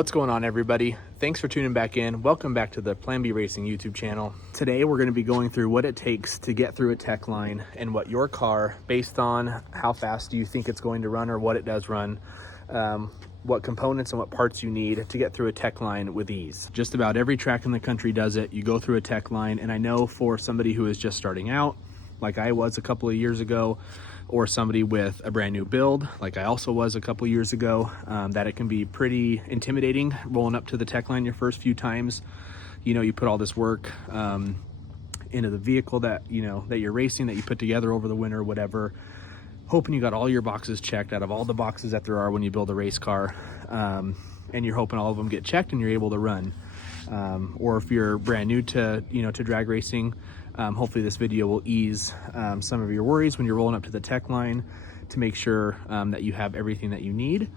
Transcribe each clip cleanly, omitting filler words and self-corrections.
What's going on, everybody? Thanks for tuning back in. Welcome back to the Plan B Racing YouTube channel. Today we're going to be going through what it takes to get through a tech line and what your car, based on how fast do you think it's going to run or what it does run, what components and what parts you need to get through a tech line with ease. Just about every track in the country does it. You go through a tech line, and I know for somebody who is just starting out, like I was a couple of years ago, or somebody with a brand new build, like I also was a couple years ago, that it can be pretty intimidating rolling up to the tech line your first few times. You know, you put all this work into the vehicle that you're racing, that you put together over the winter, whatever, hoping you got all your boxes checked out of all the boxes that there are when you build a race car, and you're hoping all of them get checked and you're able to run. Or if you're brand new to drag racing, hopefully this video will ease some of your worries when you're rolling up to the tech line to make sure that you have everything that you need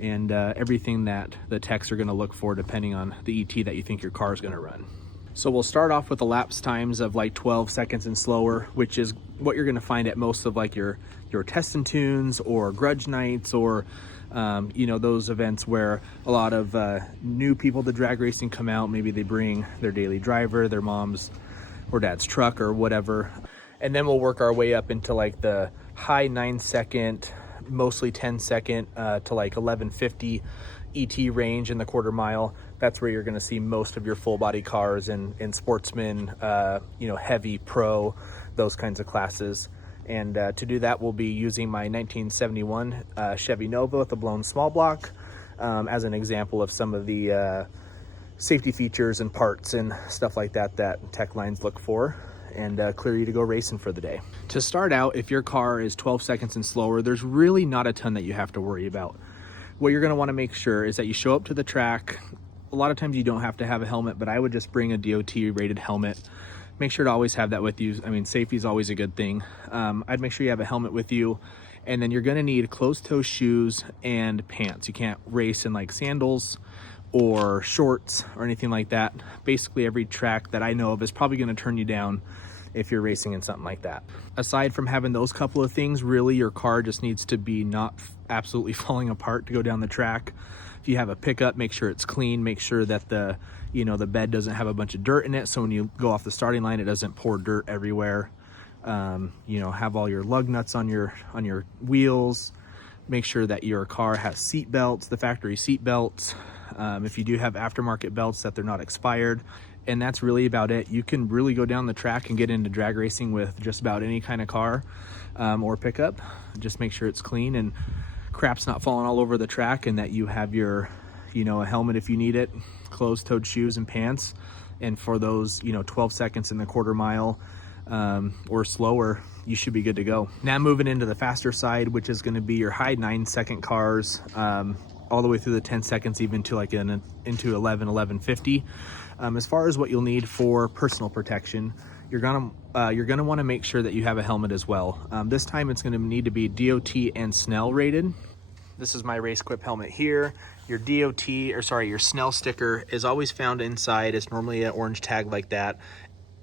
and everything that the techs are going to look for depending on the ET that you think your car is going to run. So we'll start off with the lapse times of like 12 seconds and slower, which is what you're going to find at most of like your test and tunes or grudge nights, or those events where a lot of new people to drag racing come out. Maybe they bring their daily driver, their mom's or dad's truck or whatever, and then we'll work our way up into like the high 9-second, mostly 10-second to like 1150 ET range in the quarter mile. That's where you're going to see most of your full body cars and sportsmen, heavy pro, those kinds of classes. And to do that, we'll be using my 1971 Chevy Nova with a blown small block as an example of some of the safety features and parts and stuff like that tech lines look for, and clear you to go racing for the day. To start out, if your car is 12 seconds and slower, there's really not a ton that you have to worry about. What you're going to want to make sure is that you show up to the track. A lot of times you don't have to have a helmet, but I would just bring a DOT rated helmet. Make sure to always have that with you. I mean, safety is always a good thing. I'd make sure you have a helmet with you, and then you're going to need closed-toe shoes and pants. You can't race in like sandals or shorts or anything like that. Basically every track that I know of is probably going to turn you down if you're racing in something like that. Aside from having those couple of things, really your car just needs to be not absolutely falling apart to go down the track. If you have a pickup, make sure it's clean, make sure that the bed doesn't have a bunch of dirt in it, so when you go off the starting line it doesn't pour dirt everywhere. Have all your lug nuts on your wheels. Make sure that your car has seat belts, the factory seat belts. If you do have aftermarket belts, that they're not expired. And that's really about it. You can really go down the track and get into drag racing with just about any kind of car or pickup. Just make sure it's clean and crap's not falling all over the track, and that you have your a helmet if you need it, closed-toed shoes and pants. And for those 12 seconds in the quarter mile or slower, you should be good to go. Now moving into the faster side, which is going to be your high 9-second cars, all the way through the 10 seconds, even to like into 1150. As far as what you'll need for personal protection, you're gonna want to make sure that you have a helmet as well. This time it's going to need to be DOT and Snell rated. This is my RaceQuip helmet here. Your your Snell sticker is always found inside. It's normally an orange tag like that.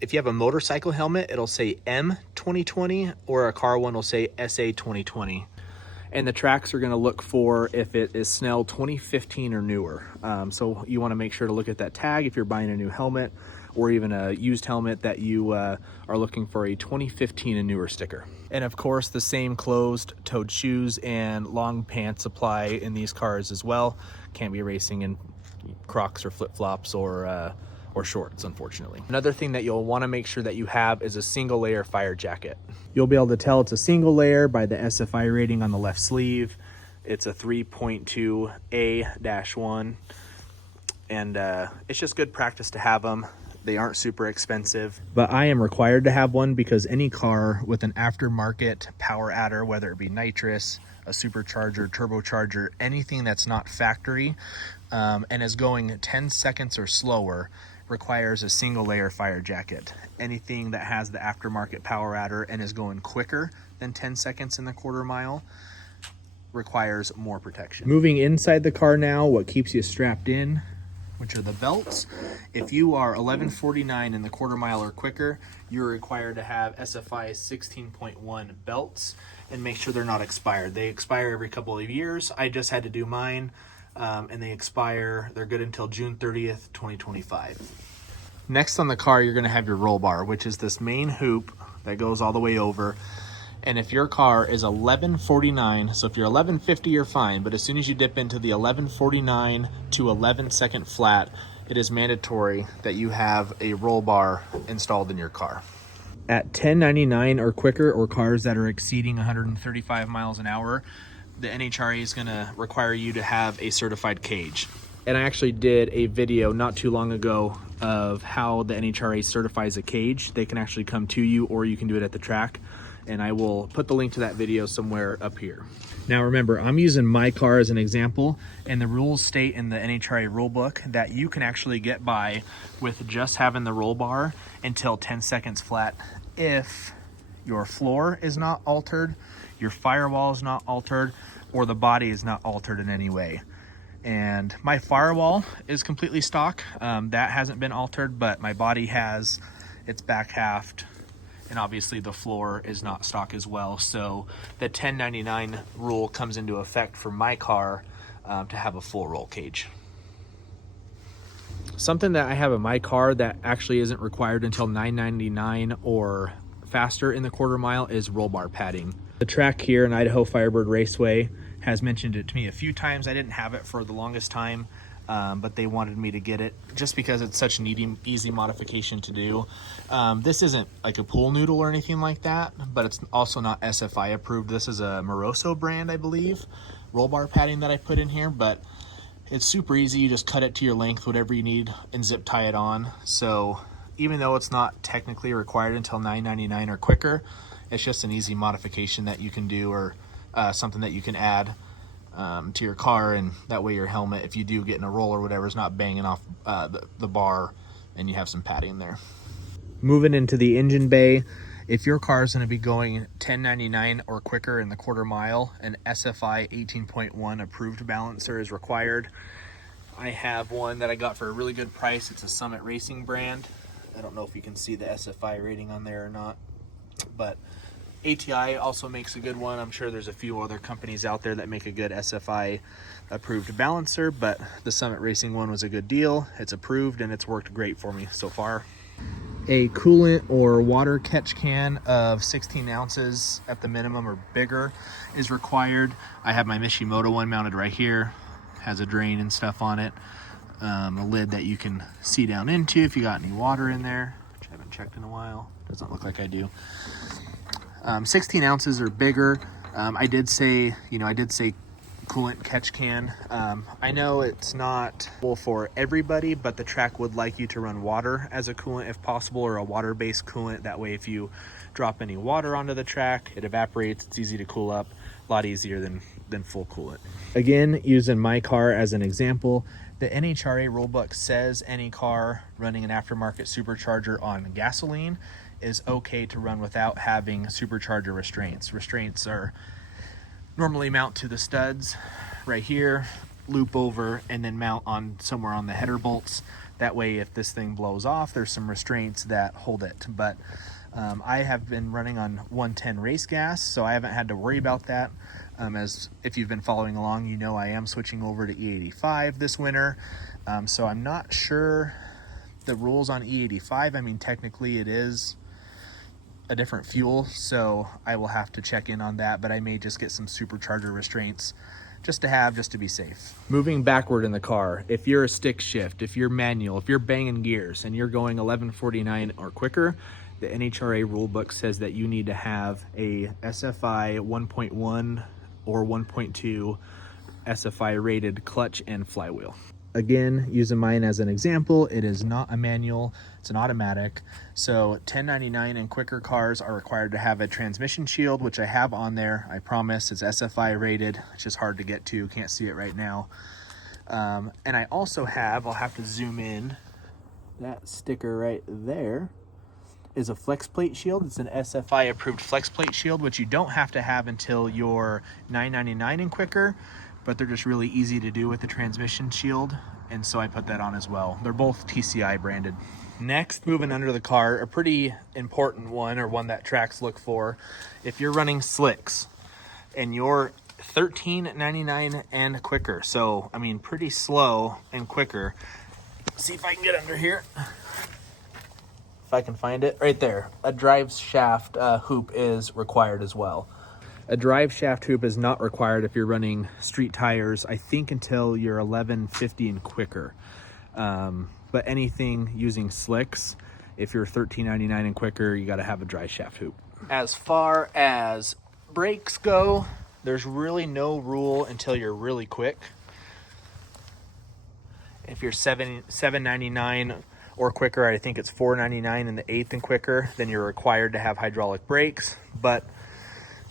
If you have a motorcycle helmet, it'll say M2020, or a car one will say SA2020. And the tracks are going to look for if it is Snell 2015 or newer. So you want to make sure to look at that tag if you're buying a new helmet, or even a used helmet, that you are looking for a 2015 and newer sticker. And of course, the same closed-toed shoes and long pants apply in these cars as well. Can't be racing in Crocs or flip-flops or shorts, unfortunately. Another thing that you'll want to make sure that you have is a single layer fire jacket. You'll be able to tell it's a single layer by the SFI rating on the left sleeve. It's a 3.2 A-1, and it's just good practice to have them. They aren't super expensive, but I am required to have one because any car with an aftermarket power adder, whether it be nitrous, a supercharger, turbocharger, anything that's not factory and is going 10 seconds or slower, requires a single layer fire jacket. Anything that has the aftermarket power adder and is going quicker than 10 seconds in the quarter mile requires more protection. Moving inside the car now, what keeps you strapped in, which are the belts. If you are 1149 in the quarter mile or quicker, you're required to have SFI 16.1 belts, and make sure they're not expired. They expire every couple of years. I just had to do mine and they expire. They're good until June 30th, 2025. Next on the car, you're going to have your roll bar, which is this main hoop that goes all the way over. And if your car is 1149, so if you're 1150, you're fine. But as soon as you dip into the 1149 to 11 second flat, it is mandatory that you have a roll bar installed in your car. At 1099 or quicker, or cars that are exceeding 135 miles an hour, the NHRA is going to require you to have a certified cage. And I actually did a video not too long ago of how the NHRA certifies a cage. They can actually come to you, or you can do it at the track. And I will put the link to that video somewhere up here. Now remember, I'm using my car as an example, and the rules state in the NHRA rulebook that you can actually get by with just having the roll bar until 10 seconds flat if your floor is not altered, your firewall is not altered, or the body is not altered in any way. And my firewall is completely stock. That hasn't been altered, but my body has. It's back halved. And obviously the floor is not stock as well. So the 1099 rule comes into effect for my car to have a full roll cage. Something that I have in my car that actually isn't required until 999 or faster in the quarter mile is roll bar padding. The track here in Idaho Firebird Raceway has mentioned it to me a few times. I didn't have it for the longest time. But they wanted me to get it just because it's such an easy modification to do. This isn't like a pool noodle or anything like that, but it's also not SFI approved. This is a Moroso brand, I believe, roll bar padding that I put in here, but it's super easy. You just cut it to your length, whatever you need, and zip tie it on. So even though it's not technically required until $9.99 or quicker, it's just an easy modification that you can do, or something that you can add to your car, and that way your helmet, if you do get in a roll or whatever, is not banging off the bar, and you have some padding there. Moving into the engine bay, if your car is going to be going 1099 or quicker in the quarter mile, an SFI 18.1 approved balancer is required. I have one that I got for a really good price. It's a Summit Racing brand. I don't know if you can see the SFI rating on there or not, but ATI also makes a good one. I'm sure there's a few other companies out there that make a good SFI approved balancer, but the Summit Racing one was a good deal. It's approved and it's worked great for me so far. A coolant or water catch can of 16 ounces at the minimum or bigger is required. I have my Mishimoto one mounted right here. Has a drain and stuff on it. A lid that you can see down into if you got any water in there, which I haven't checked in a while. Doesn't look like I do. 16 ounces or bigger. I did say coolant catch can. I know it's not full for everybody, but the track would like you to run water as a coolant if possible, or a water-based coolant. That way if you drop any water onto the track, it evaporates, it's easy to cool up, a lot easier than full coolant. Again, using my car as an example, the NHRA rulebook says any car running an aftermarket supercharger on gasoline is okay to run without having supercharger restraints. Restraints are normally mount to the studs right here, loop over, and then mount on somewhere on the header bolts. That way if this thing blows off, there's some restraints that hold it. But I have been running on 110 race gas, so I haven't had to worry about that. As if you've been following along, you know I am switching over to E85 this winter. So I'm not sure the rules on E85. I mean, technically it is a different fuel, so I will have to check in on that, but I may just get some supercharger restraints just to be safe. Moving backward in the car, if you're a stick shift, if you're manual, if you're banging gears and you're going 1149 or quicker, the NHRA rulebook says that you need to have a SFI 1.1 or 1.2 SFI rated clutch and flywheel. Again, using mine as an example, it is not a manual, it's an automatic. So 1099 and quicker cars are required to have a transmission shield, which I have on there. I promise it's SFI rated. It's just hard to get to, can't see it right now. And I also have, I'll have to zoom in, that sticker right there is a flex plate shield. It's an SFI approved flex plate shield, which you don't have to have until you're 999 and quicker, but they're just really easy to do with the transmission shield, and so I put that on as well. They're both TCI branded. Next, moving under the car, a pretty important one, or one that tracks look for. If you're running slicks and your $13.99 and quicker. So, I mean, pretty slow and quicker. See if I can get under here. If I can find it. Right there. A drive shaft hoop is required as well. A drive shaft hoop is not required if you're running street tires, I think, until you're 1150 and quicker. But anything using slicks, if you're $13.99 and quicker, you got to have a drive shaft hoop. As far as brakes go, there's really no rule until you're really quick. If you're $7.99 or quicker, I think it's $4.99 in the 8th and quicker, then you're required to have hydraulic brakes. But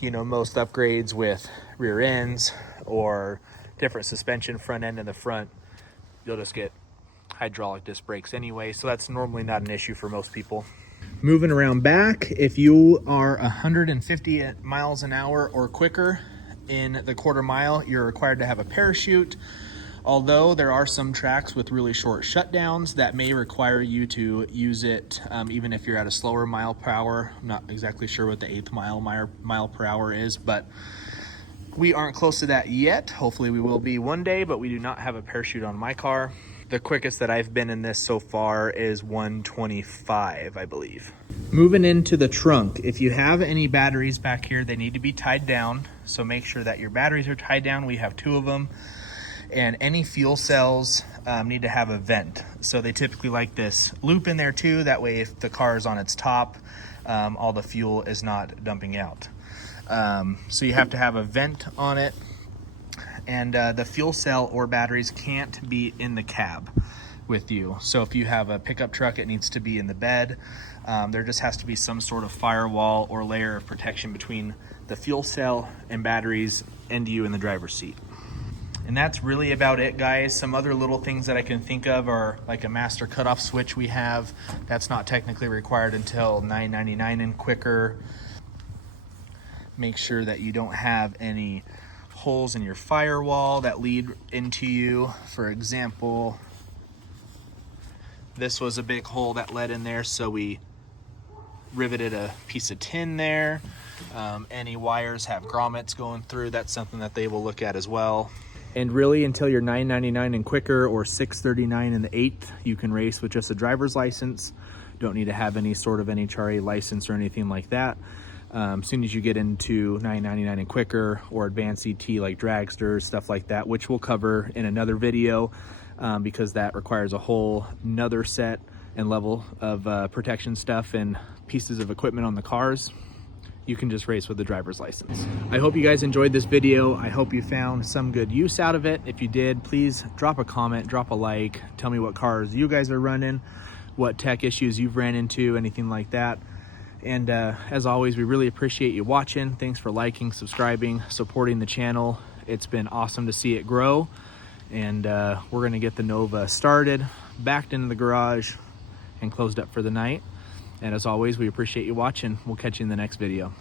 you know, most upgrades with rear ends or different suspension, front end and the front, you'll just get hydraulic disc brakes anyway, so that's normally not an issue for most people. Moving around back, if you are 150 miles an hour or quicker in the quarter mile, you're required to have a parachute. Although there are some tracks with really short shutdowns that may require you to use it even if you're at a slower mile per hour. I'm not exactly sure what the 8th mile per hour is, but we aren't close to that yet. Hopefully we will be one day, but we do not have a parachute on my car. The quickest that I've been in this so far is 125, I believe. Moving into the trunk, if you have any batteries back here, they need to be tied down. So make sure that your batteries are tied down. We have 2 of them. And any fuel cells need to have a vent. So they typically like this loop in there too. That way if the car is on its top, all the fuel is not dumping out. So you have to have a vent on it. And the fuel cell or batteries can't be in the cab with you. So if you have a pickup truck, it needs to be in the bed. There just has to be some sort of firewall or layer of protection between the fuel cell and batteries and you in the driver's seat. And that's really about it, guys. Some other little things that I can think of are like a master cutoff switch we have. That's not technically required until $9.99 and quicker. Make sure that you don't have any holes in your firewall that lead into you. For example, this was a big hole that led in there, so we riveted a piece of tin there. Any wires have grommets going through, that's something that they will look at as well. And really, until you're $9.99 and quicker or $6.39 in the 8th, you can race with just a driver's license. Don't need to have any sort of NHRA license or anything like that. As soon as you get into $9.99 and quicker or advanced ET like dragsters, stuff like that, which we'll cover in another video because that requires a whole nother set and level of protection stuff and pieces of equipment on the cars. You can just race with the driver's license. I hope you guys enjoyed this video. I hope you found some good use out of it. If you did, please drop a comment, drop a like, tell me what cars you guys are running, what tech issues you've ran into, anything like that. And as always, we really appreciate you watching. Thanks for liking, subscribing, supporting the channel. It's been awesome to see it grow. And we're gonna get the Nova started, backed into the garage, and closed up for the night. And as always, we appreciate you watching. We'll catch you in the next video.